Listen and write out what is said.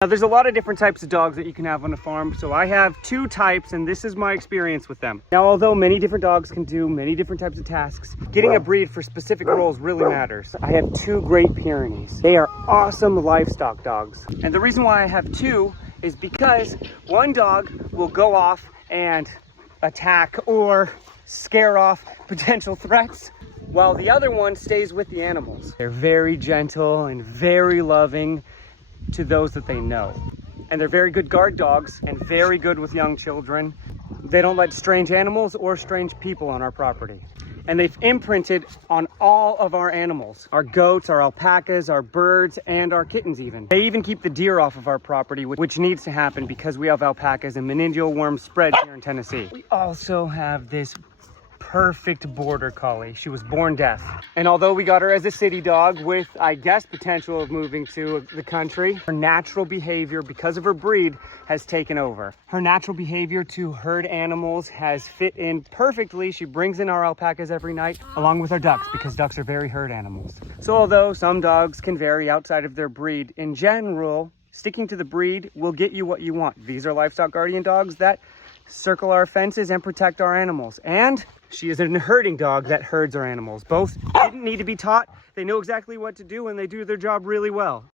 Now, there's a lot of different types of dogs that you can have on a farm. So I have 2 types, and this is my experience with them. Now, although many different dogs can do many different types of tasks, getting a breed for specific roles really matters. I have 2 Great Pyrenees. They are awesome livestock dogs. And the reason why I have 2 is because one dog will go off and attack or scare off potential threats, while the other one stays with the animals. They're very gentle and very loving to those that they know. And they're very good guard dogs and very good with young children. They don't let strange animals or strange people on our property. And they've imprinted on all of our animals, our goats, our alpacas, our birds, and our kittens even. They even keep the deer off of our property, which needs to happen because we have alpacas and meningeal worm spread here in Tennessee. We also have this perfect border collie. She was born deaf. And although we got her as a city dog with, I guess, potential of moving to the country, her natural behavior, because of her breed, has taken over. Her natural behavior to herd animals has fit in perfectly. She brings in our alpacas every night, along with our ducks, because ducks are very herd animals. So although some dogs can vary outside of their breed, in general, sticking to the breed will get you what you want. These are livestock guardian dogs that circle our fences and protect our animals. And she is a herding dog that herds our animals. Both didn't need to be taught. They know exactly what to do and they do their job really well.